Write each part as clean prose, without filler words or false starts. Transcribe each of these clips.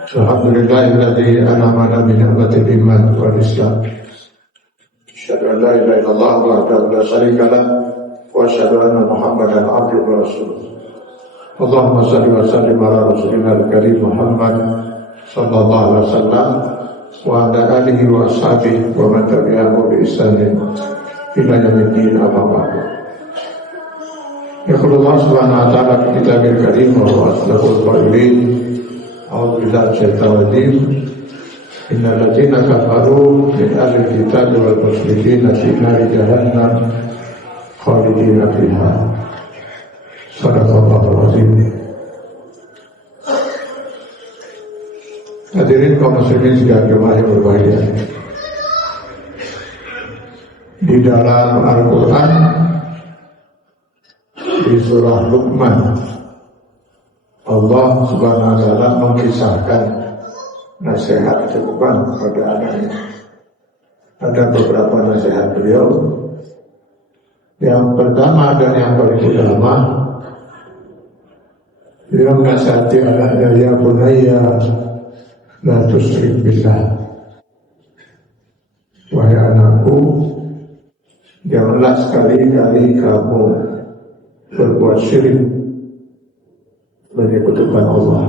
Alhamdulillahilladzi an'amana bi ni'matil iman wal islam. Asyhadu an la ilaha illallah wahdahu la syarika lah wa asyhadu anna Muhammadan abduhu wa rasuluh. Allahumma shalli wa sallim ala rasulina al-karim Muhammad sallallahu alaihi wasallam wa ala alihi wa ashabihi wa man tabi'ahu bi ihsanin ila yaumil amma ba'd. Yaqulullah subhanahu wa ta'ala fi kitabil karim wa huwa asdaqul qailin. A'udzu billahi minasyaitonir rajim. Innal ladzina kafaru min ahli kitab wal musyrikin fi nari jahannam khalidina fiha. Shadaqallahul azim. Hadirin kaum muslimin sekalian yang berbahagia. Di dalam Al-Qur'an di surah Luqman, Allah subhanahu wa ta'ala mengisahkan nasihat Luqman kepada anaknya. Ada beberapa nasihat beliau. Yang pertama dan yang paling utama, beliau menasihati anaknya, ya bunayya la tusyrik billah. Wahai anakku, janganlah sekali-kali kamu berbuat syirik, menyekutukan Allah.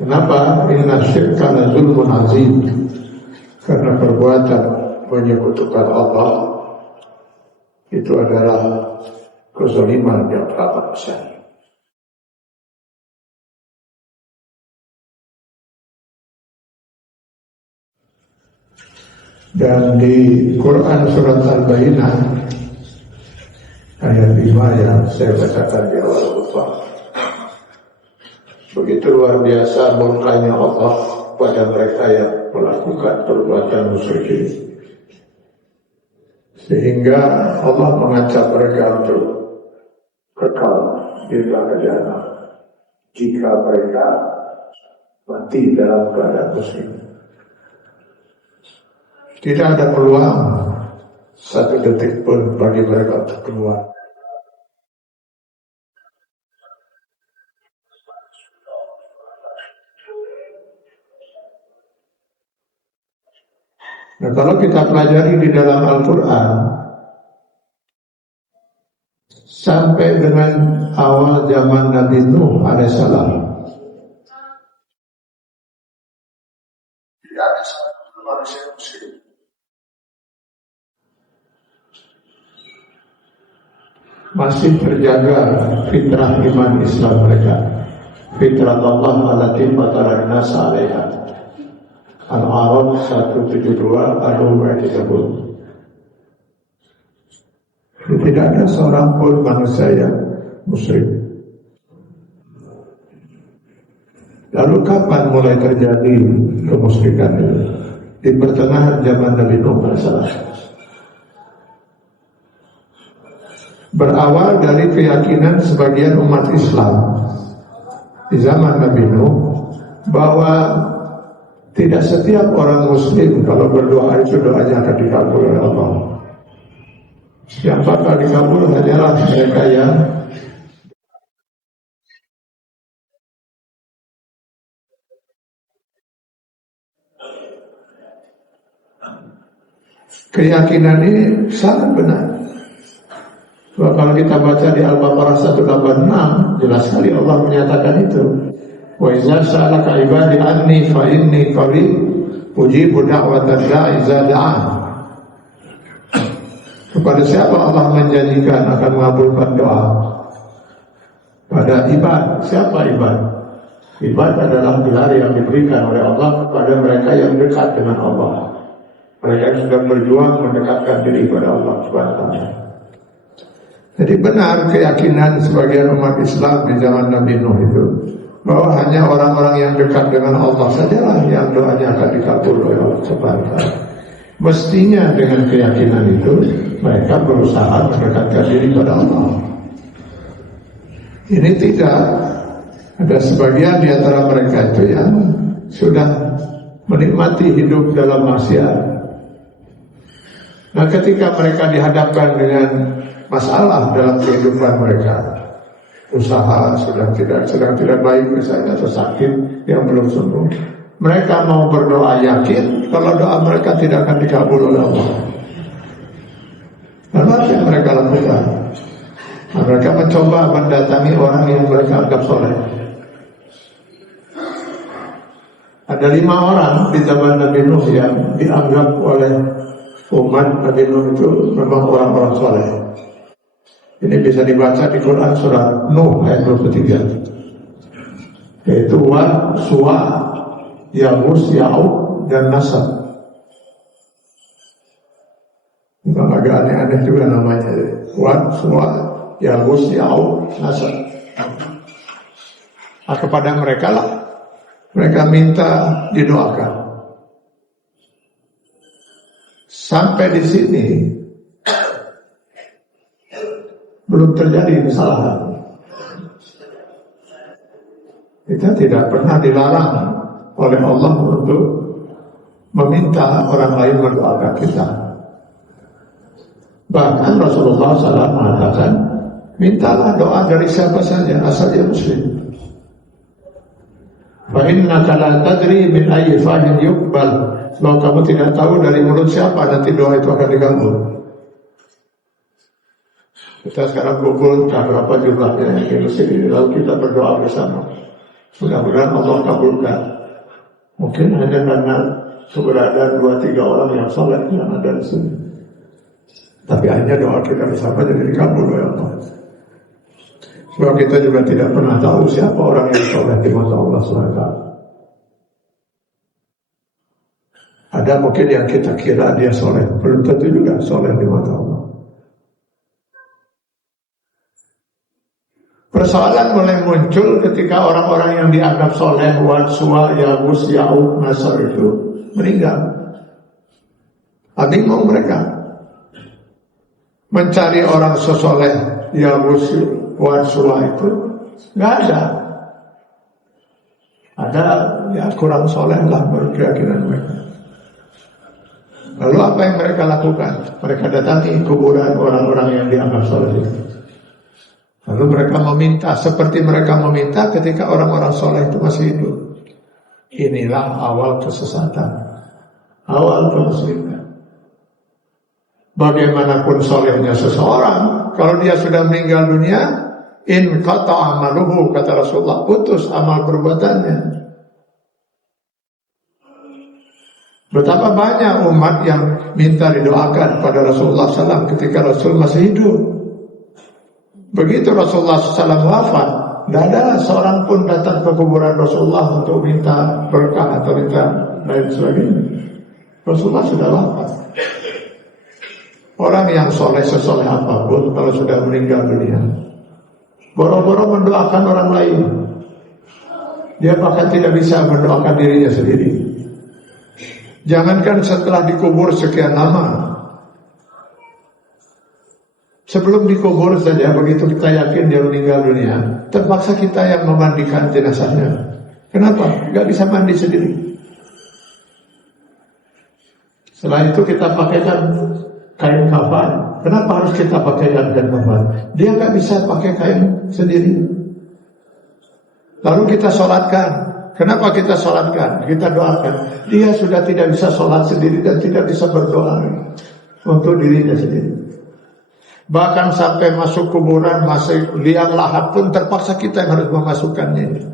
Kenapa? Inna syirka la zulmun azim. Karena perbuatan menyekutukan Allah itu adalah kezaliman yang amat besar. Dan di Quran surat Al-Bayyinah ayat 5 yang saya bacakan di awal khutbah, begitu luar biasa murkanya Allah pada mereka yang melakukan perbuatan musyrik ini, sehingga Allah mengancam mereka untuk kekal di neraka jahanam jika mereka mati dalam keadaan musyrik. Tidak ada peluang satu detik pun bagi mereka untuk keluar. Nah, kalau kita pelajari di dalam Al-Quran sampai dengan awal zaman Nabi Nuh alaihissalam, tidak ada satu manusia muslim masih terjaga fitrah iman Islam mereka, fitrah Allah allati fatara an-nas 'alaiha. Al-A'raf 172 Ar-Rum 30. Tidak ada seorang pun manusia yang musyrik. Lalu kapan mulai terjadi kemusyrikan itu? Di pertengahan zaman Nabi Nuh alaihissalam. Berawal dari keyakinan sebagian umat Islam di zaman Nabi Nuh bahwa tidak setiap orang muslim kalau berdoa itu doanya akan dikabul oleh Allah. Yang bakal dikabul hanyalah mereka yang keyakinan ini sangat benar. Sebab kalau kita baca di Al-Baqarah 186, jelas sekali Allah menyatakan itu. Wa idza sa'alaka ibadi anni fa inni qarib ujibu da'watad da'i idza da'an. Kepada siapa Allah menjanjikan akan mengabulkan doa? Pada ibad. Siapa ibad? Ibad adalah gelar yang diberikan oleh Allah kepada mereka yang dekat dengan Allah. Mereka yang sedang berjuang mendekatkan diri kepada Allah Subhanahu wa ta'ala. Jadi benar keyakinan sebagian umat Islam di zaman Nabi Nuh itu, bahwa hanya orang-orang yang dekat dengan Allah sajalah yang doanya akan dikabul oleh Allah Subhanahu wa ta'ala. Mestinya dengan keyakinan itu mereka berusaha mendekatkan diri kepada Allah. Ini tidak. Ada sebagian di antara mereka itu yang sudah menikmati hidup dalam maksiat. Nah, ketika mereka dihadapkan dengan masalah dalam kehidupan mereka, usaha sedang tidak baik misalnya, atau sakit yang belum sembuh. Mereka mau berdoa yakin kalau doa mereka tidak akan dikabul oleh Allah. Lalu apa yang mereka lakukan? Mereka mencoba mendatangi orang yang mereka anggap soleh. Ada 5 orang di zaman Nabi Nuh yang dianggap oleh umat Nabi Nuh itu memang orang-orang soleh. Ini bisa dibaca di Quran surat Nuh ayat 23. Yaitu Wad, Suwa, Yaghus, Ya'uq, dan Nasr. Memang agak aneh-aneh juga namanya. Wad, Suwa, Yaghus, Ya'uq, Nasr. Nah, kepada mereka lah mereka minta didoakan. Sampai di sini belum terjadi kesalahan. Kita tidak pernah dilarang oleh Allah untuk meminta orang lain mendoakan kita. Bahkan Rasulullah SAW mengatakan, mintalah doa dari siapa saja asal dia muslim. Fa innaka la tadri min ayyi fahin yuqbal. Kalau kamu tidak tahu dari mulut siapa nanti doa itu akan dikabul. Kita sekarang kumpul berapa jumlahnya yang di masjid ini, lalu kita berdoa bersama. Mudah-mudahan Allah kabulkan. Mungkin hanya karena keberadaan 2-3 orang yang soleh yang ada di sini. Tapi hanya doa kita bersama jadi dikabul oleh Allah. Sebab kita juga tidak pernah tahu siapa orang yang soleh di mata Allah SWT. Ada mungkin yang kita kira dia soleh, belum tentu juga soleh di mata Allah. Persoalan mulai muncul ketika orang-orang yang dianggap soleh, Wad, Suwa, Yaghus, Ya'uq, Nasr itu meninggal. Bingung mereka mencari orang sesoleh Yaghus, Wad, Suwa itu nggak ada. Ada ya kurang soleh lah menurut keyakinan mereka. Lalu apa yang mereka lakukan? Mereka datangi kuburan orang-orang yang dianggap soleh itu. Lalu mereka meminta seperti mereka meminta ketika orang-orang soleh itu masih hidup. Inilah awal kesesatan, awal kemusyrikan. Bagaimanapun solehnya seseorang, kalau dia sudah meninggal dunia, in qata amaluhu, kata Rasulullah, putus amal perbuatannya. Betapa banyak umat yang minta didoakan pada Rasulullah SAW ketika Rasul masih hidup. Begitu Rasulullah SAW wafat, tidak ada seorang pun datang ke kuburan Rasulullah untuk minta berkah atau minta lain sebagainya. Rasulullah sudah wafat. Orang yang soleh sesoleh apapun kalau sudah meninggal dunia, boro-boro mendoakan orang lain, dia bahkan tidak bisa mendoakan dirinya sendiri. Jangankan setelah dikubur sekian lama, sebelum dikubur saja, begitu kita yakin dia meninggal dunia, terpaksa kita yang memandikan jenazahnya. Kenapa? Gak bisa mandi sendiri. Setelah itu kita pakaikan kain kafan. Kenapa harus kita pakaikan kain kafan? Dia gak bisa pakai kain sendiri. Lalu kita sholatkan. Kenapa kita sholatkan? Kita doakan. Dia sudah tidak bisa sholat sendiri dan tidak bisa berdoa untuk dirinya sendiri. Bahkan sampai masuk kuburan, masuk liang lahat pun terpaksa kita yang harus memasukkannya.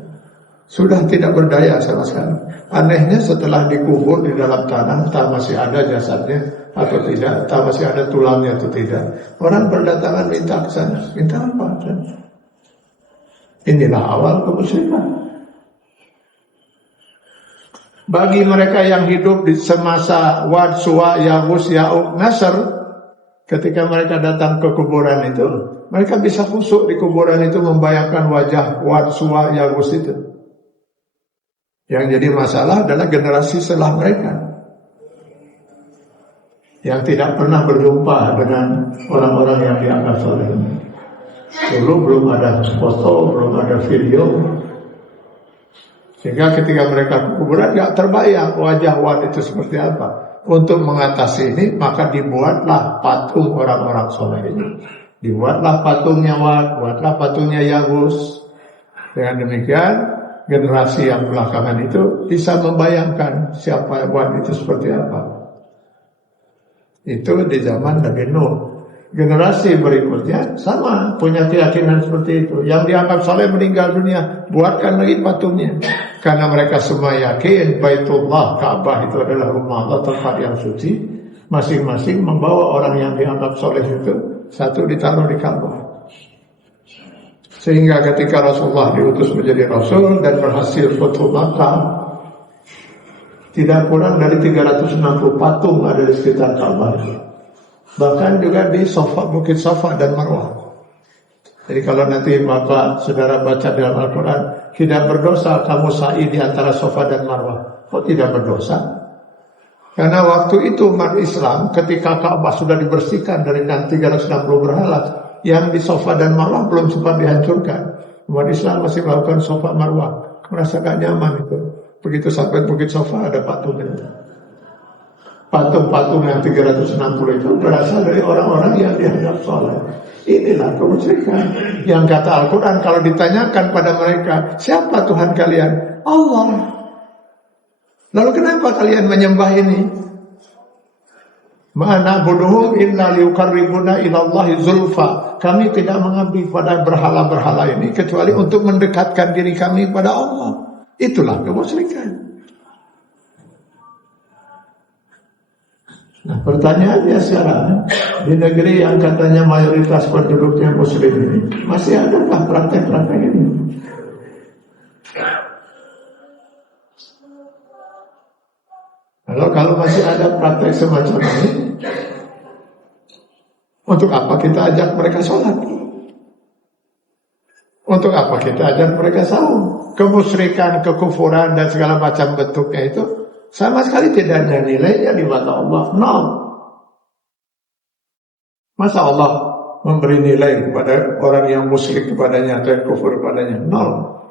Sudah tidak berdaya sama sekali. Anehnya setelah dikubur di dalam tanah, entah masih ada jasadnya atau tidak, entah masih ada tulangnya atau tidak, orang berdatangan minta ke sana. Minta apa? Inilah awal kemusyrikan. Bagi mereka yang hidup di semasa Wad, Suwa, Yaghus, Ya'uq, Nasr, ketika mereka datang ke kuburan itu, mereka bisa khusyuk di kuburan itu membayangkan wajah Wad, Suwa, Yaghus itu. Yang jadi masalah adalah generasi setelah mereka yang tidak pernah berjumpa dengan orang-orang yang dianggap soleh. Dulu belum ada foto, belum ada video, sehingga ketika mereka ke kuburan gak terbayang wajah Wad itu seperti apa. Untuk mengatasi ini maka dibuatlah patung orang-orang soleh ini. Dibuatlah patungnya Wat, buatlah patungnya Yagus. Dengan demikian, generasi yang belakangan itu bisa membayangkan siapa Wat itu seperti apa. Itu di zaman Nabi Nuh. Generasi berikutnya sama, punya keyakinan seperti itu. Yang dianggap soleh meninggal dunia, buatkan lagi patungnya. Karena mereka semua yakin Baitullah, Ka'bah itu adalah rumah Allah, tempat yang suci. Masing-masing membawa orang yang dianggap soleh itu, satu ditaruh di Ka'bah. Sehingga ketika Rasulullah diutus menjadi Rasul dan berhasil Fathu Makkah, tidak kurang dari 360 patung ada di sekitar Ka'bah. Bahkan juga di Safa, Bukit Safa dan Marwah. Jadi kalau nanti Bapak saudara baca dalam Al-Quran, tidak berdosa kamu sa'i di antara Safa dan Marwah. Kok tidak berdosa? Karena waktu itu umat Islam ketika Ka'bah sudah dibersihkan dari 360 berhala, yang di Safa dan Marwah belum sempat dihancurkan. Umat Islam masih melakukan Safa Marwah, merasa gak nyaman itu. Begitu sampai Bukit Safa ada patungnya. Patung-patung yang 360 itu berasal dari orang-orang yang dianggap soleh. Inilah kemusyrikan. Yang kata Al-Quran kalau ditanyakan pada mereka, siapa Tuhan kalian? Allah. Lalu kenapa kalian menyembah ini? Ma na'buduhum illa liuqarribuna ilallahi zulfa. Kami tidak mengabdi pada berhala-berhala ini kecuali untuk mendekatkan diri kami pada Allah. Itulah kemusyrikan. Nah, pertanyaannya sekarang, di negeri yang katanya mayoritas penduduknya muslim ini, masih adakah praktek-praktek ini? Kalau masih ada praktek semacam ini, untuk apa kita ajak mereka sholat? Untuk apa kita ajak mereka saum? Kemusyrikan, kekufuran dan segala macam bentuknya itu sama sekali tidak ada nilainya di mata Allah. Nol. Masa Allah memberi nilai kepada orang yang musyrik kepadanya atau yang kufur kepadanya? Nol.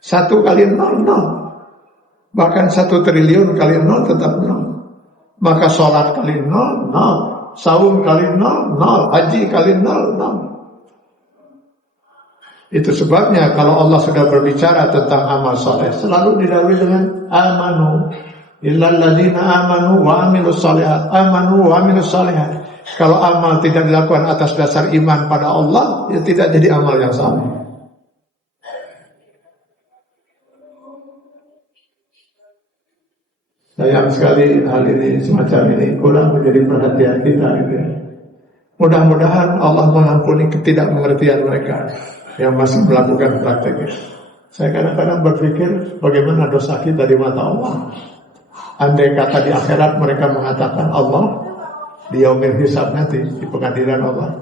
1 kali 0, 0. Bahkan 1 triliun kali 0 tetap 0. Maka sholat kali 0, 0. Saum kali 0, 0. Haji kali 0, 0. Itu sebabnya kalau Allah sudah berbicara tentang amal soleh, selalu didahului dengan amanu. Illal ladzina amanu wa amilus shalihat. Amanu wa amilus shalihat. Kalau amal tidak dilakukan atas dasar iman pada Allah, ya tidak jadi amal yang saleh. Sayang sekali hal ini, semacam ini kurang menjadi perhatian kita gitu. Mudah-mudahan Allah mengampuni ketidakmengertian mereka yang masih melakukan prakteknya. Saya kadang-kadang berpikir bagaimana dosa kita di mata Allah. Andai kata di akhirat mereka mengatakan Allah di yaumil hisab nanti di pengadilan Allah,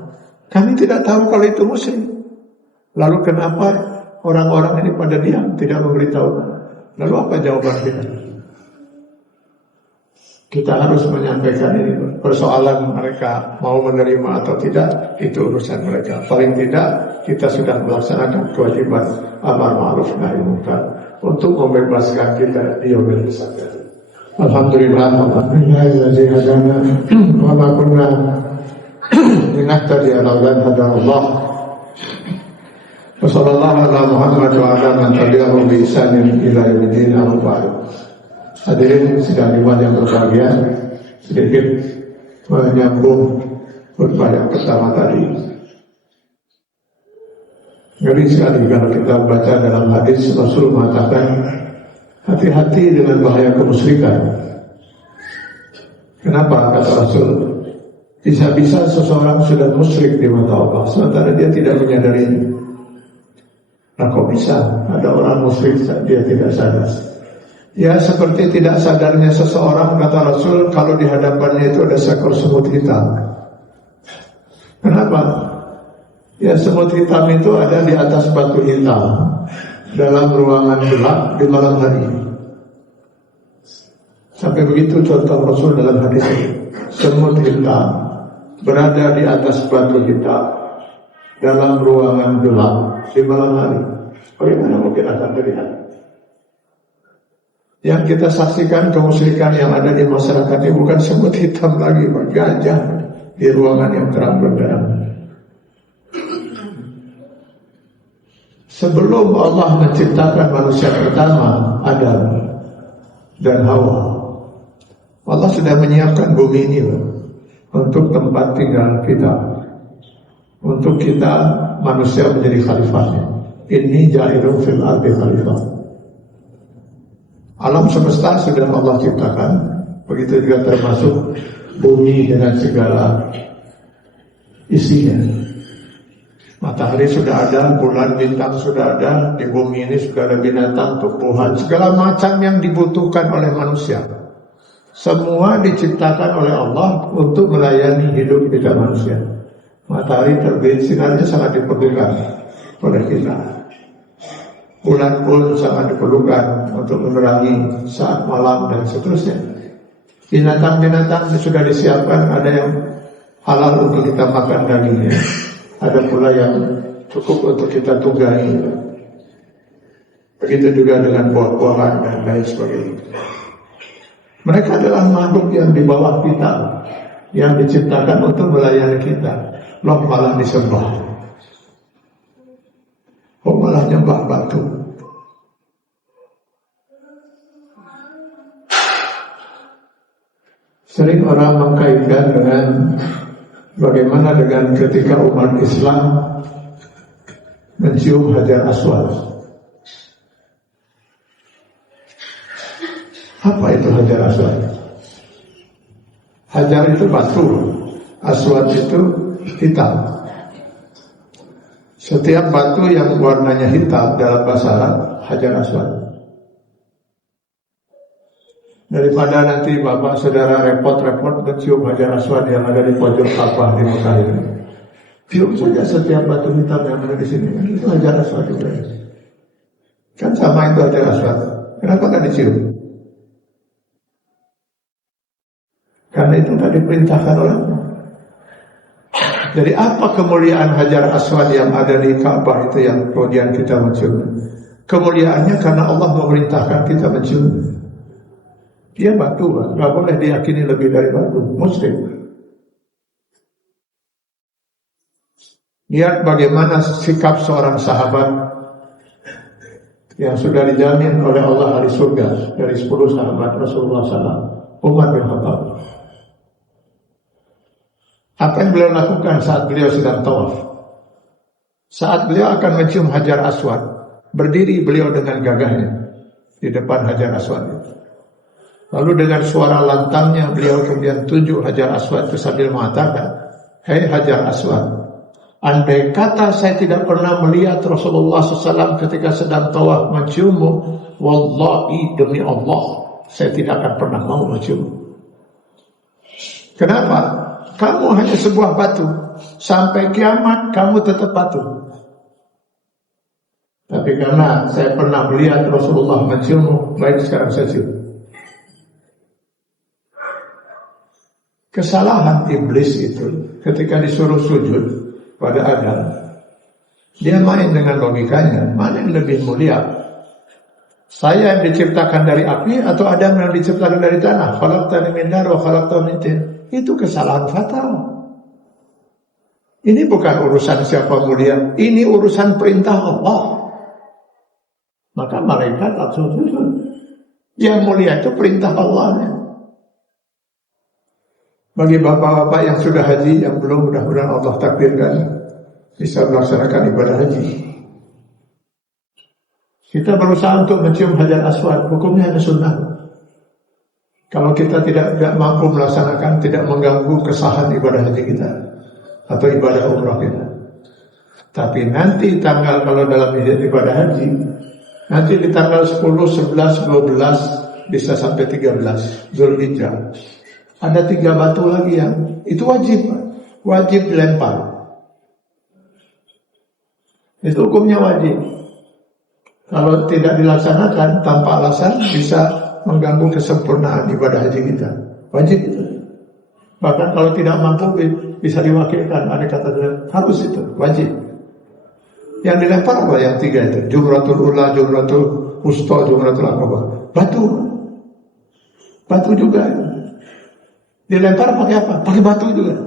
kami tidak tahu kalau itu musyrik. Lalu kenapa orang-orang ini pada diam tidak memberitahu? Lalu apa jawaban kita? Kita harus menyampaikan ini. Persoalan mereka mau menerima atau tidak, itu urusan mereka. Paling tidak kita sudah melaksanakan kewajiban amar ma'ruf nahi munkar untuk membebaskan kita di yaumil hisab. Alhamdulillah, alhamdulillahilladzi hadana wa ma kunna linahtadiya laula an hadana. Wa sallallahu ala Muhammad wa ala man tabi'ahu bi ihsanin ila yaumil amma ba'd. Hadirin sidang iman yang berbahagia, sedikit menyambung khutbah yang pertama tadi. Ngeri sekali kalau kita baca dalam hadis Rasul mengatakan hati-hati dengan bahaya kemusyrikan. Kenapa kata Rasul? Bisa-bisa seseorang sudah musyrik di mata Allah, sementara dia tidak menyadarinya. Nah, kok bisa ada orang musyrik dia tidak sadar? Ya seperti tidak sadarnya seseorang, kata Rasul, kalau di hadapannya itu ada seekor semut hitam. Kenapa? Ya semut hitam itu ada di atas batu hitam dalam ruangan gelap di malam hari. Sampai begitu contoh Rasul dalam hadis ini. Semut hitam berada di atas batu hitam dalam ruangan gelap di malam hari. Bagaimana mungkin akan terlihat? Yang kita saksikan kemusyrikan yang ada di masyarakat ini bukan semut hitam lagi, gajah di ruangan yang terang benderang. Sebelum Allah menciptakan manusia pertama, Adam dan Hawa, Allah sudah menyiapkan bumi ini untuk tempat tinggal kita, untuk kita manusia menjadi khalifahnya. Inni ja'ilun fil ardi khalifah. Alam semesta sudah Allah ciptakan, begitu juga termasuk bumi dengan segala isinya. Matahari sudah ada, bulan, bintang sudah ada, di bumi ini sudah ada binatang, tumbuhan, segala macam yang dibutuhkan oleh manusia. Semua diciptakan oleh Allah untuk melayani hidup kita manusia. Matahari terbit, sinarnya sangat diperlukan oleh kita. Bulan pun sangat diperlukan untuk menerangi saat malam dan seterusnya. Binatang-binatang sudah disiapkan, ada yang halal untuk kita makan dagingnya, ada pula yang cukup untuk kita tunggangi. Begitu juga dengan buah-buahan dan lain sebagainya. Mereka adalah makhluk yang di bawah kita, yang diciptakan untuk melayani kita. Loh malah disembah, malah nyembah batu. Sering orang mengkaitkan dengan bagaimana dengan ketika umat Islam mencium Hajar Aswad. Apa itu Hajar Aswad? Hajar itu batu, Aswad itu hitam. Setiap batu yang warnanya hitam dalam bahasa Arab Hajar Aswad. Daripada nanti bapak saudara repot-repot mencium Hajar Aswad yang ada di pojok Ka'bah di Mekah ini, cium saja setiap batu hitam yang ada di sini. Itu Hajar Aswad juga. Kan sama itu Hajar Aswad. Kenapa tak dicium? Karena itu tak diperintahkan olehnya. Jadi apa kemuliaan Hajar Aswad yang ada di Ka'bah itu yang kemudian kita mencium? Kemuliaannya karena Allah memerintahkan kita mencium. Dia batu, nggak boleh diyakini lebih dari batu. Muslim. Lihat bagaimana sikap seorang sahabat yang sudah dijamin oleh Allah ahli surga dari 10 sahabat Rasulullah SAW, Umar bin Khattab. Apa yang beliau lakukan saat beliau sedang tawaf? Saat beliau akan mencium Hajar Aswad, berdiri beliau dengan gagahnya di depan Hajar Aswad. Lalu dengan suara lantangnya beliau kemudian tunjuk Hajar Aswad itu sambil mengatakan, "Hei Hajar Aswad, andai kata saya tidak pernah melihat Rasulullah SAW ketika sedang tawaf menciummu, wallahi demi Allah, saya tidak akan pernah mau menciummu." Kenapa? Kamu hanya sebuah batu, sampai kiamat kamu tetap batu. Tapi karena saya pernah melihat Rasulullah menciummu, baik sekarang saya cium. Kesalahan iblis itu ketika disuruh sujud pada Adam, dia main dengan logikanya, mana yang lebih mulia? Saya yang diciptakan dari api atau Adam yang diciptakan dari tanah? Khalaqtani min nar wa khalaqtahu min tin. Itu kesalahan fatal. Ini bukan urusan siapa mulia, ini urusan perintah Allah. Maka malaikat langsung sujud. Yang mulia itu perintah Allah. Bagi bapak-bapak yang sudah haji, yang belum, mudah-mudahan Allah takdirkan bisa melaksanakan ibadah haji. Kita berusaha untuk mencium Hajar Aswad, hukumnya hanya sunnah. Kalau kita tidak mampu melaksanakan, tidak mengganggu kesahan ibadah haji kita atau ibadah umrah kita. Tapi nanti tanggal, kalau dalam ibadah haji, nanti di tanggal 10, 11, 12 bisa sampai 13 Zulhijjah. Ada 3 batu lagi yang itu wajib dilempar. Itu hukumnya wajib. Kalau tidak dilaksanakan tanpa alasan bisa mengganggu kesempurnaan ibadah haji kita. Wajib itu. Bahkan kalau tidak mampu bisa diwakilkan. Ada kata harus itu, wajib. Yang dilempar apa yang 3 itu? Jumratul ula, jumratul wusta, jumratul aqabah. Batu juga. Dilempar pakai apa? Pakai batu juga.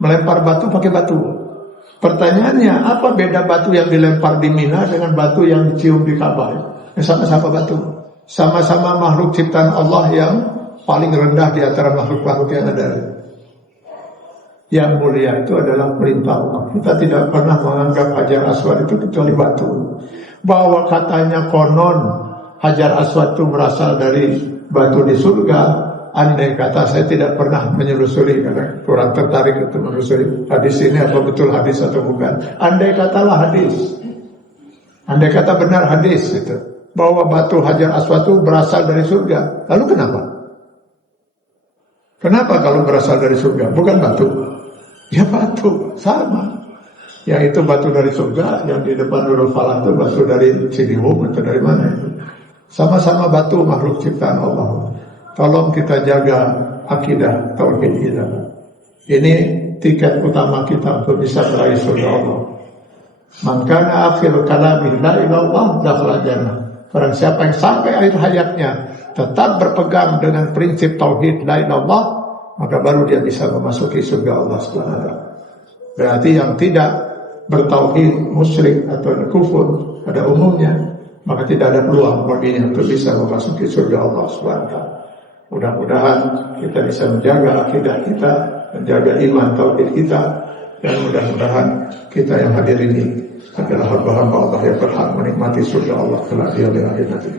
Melempar batu pakai batu. Pertanyaannya, apa beda batu yang dilempar di Mina dengan batu yang dicium di Ka'bah? Sama-sama batu, sama-sama makhluk ciptaan Allah yang paling rendah di antara makhluk-makhluk yang ada. Yang mulia itu adalah perintah Allah. Kita tidak pernah menganggap Hajar Aswad itu kecuali batu. Bahwa katanya konon Hajar Aswad itu berasal dari batu di surga. Andai kata saya tidak pernah menyelusuri, karena kurang tertarik untuk menelusuri hadis ini apa betul hadis atau bukan. Andai katalah hadis, andai kata benar hadis itu, bahwa batu Hajar Aswad itu berasal dari surga. Lalu kenapa? Kenapa kalau berasal dari surga? Bukan batu. Ya batu, sama. Yang itu batu dari surga, yang di depan Nurul Falah itu batu dari Ciliwung atau dari mana itu. Sama-sama batu makhluk ciptaan Allah. Tolong kita jaga akidah tauhid kita. Ini tiket utama kita untuk bisa meraih surga Allah. Man kana akhir kalami la ilaha illallah dakhala jannah. Barang siapa yang sampai akhir hayatnya tetap berpegang dengan prinsip tauhid la ilaha illallah, maka baru dia bisa memasuki surga Allah Subhanahu wa taala. Berarti yang tidak bertauhid, musyrik atau kufur pada umumnya, maka tidak ada peluang baginya untuk bisa memasuki surga Allah Subhanahu wa taala. Mudah-mudahan kita bisa menjaga akidah kita, menjaga iman tauhid kita, dan mudah-mudahan kita yang hadir ini adalah hamba-hamba Allah yang berhak menikmati surga Allah kelak di hari akhir nanti.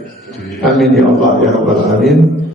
Amin ya Allah ya Rabbal alamin.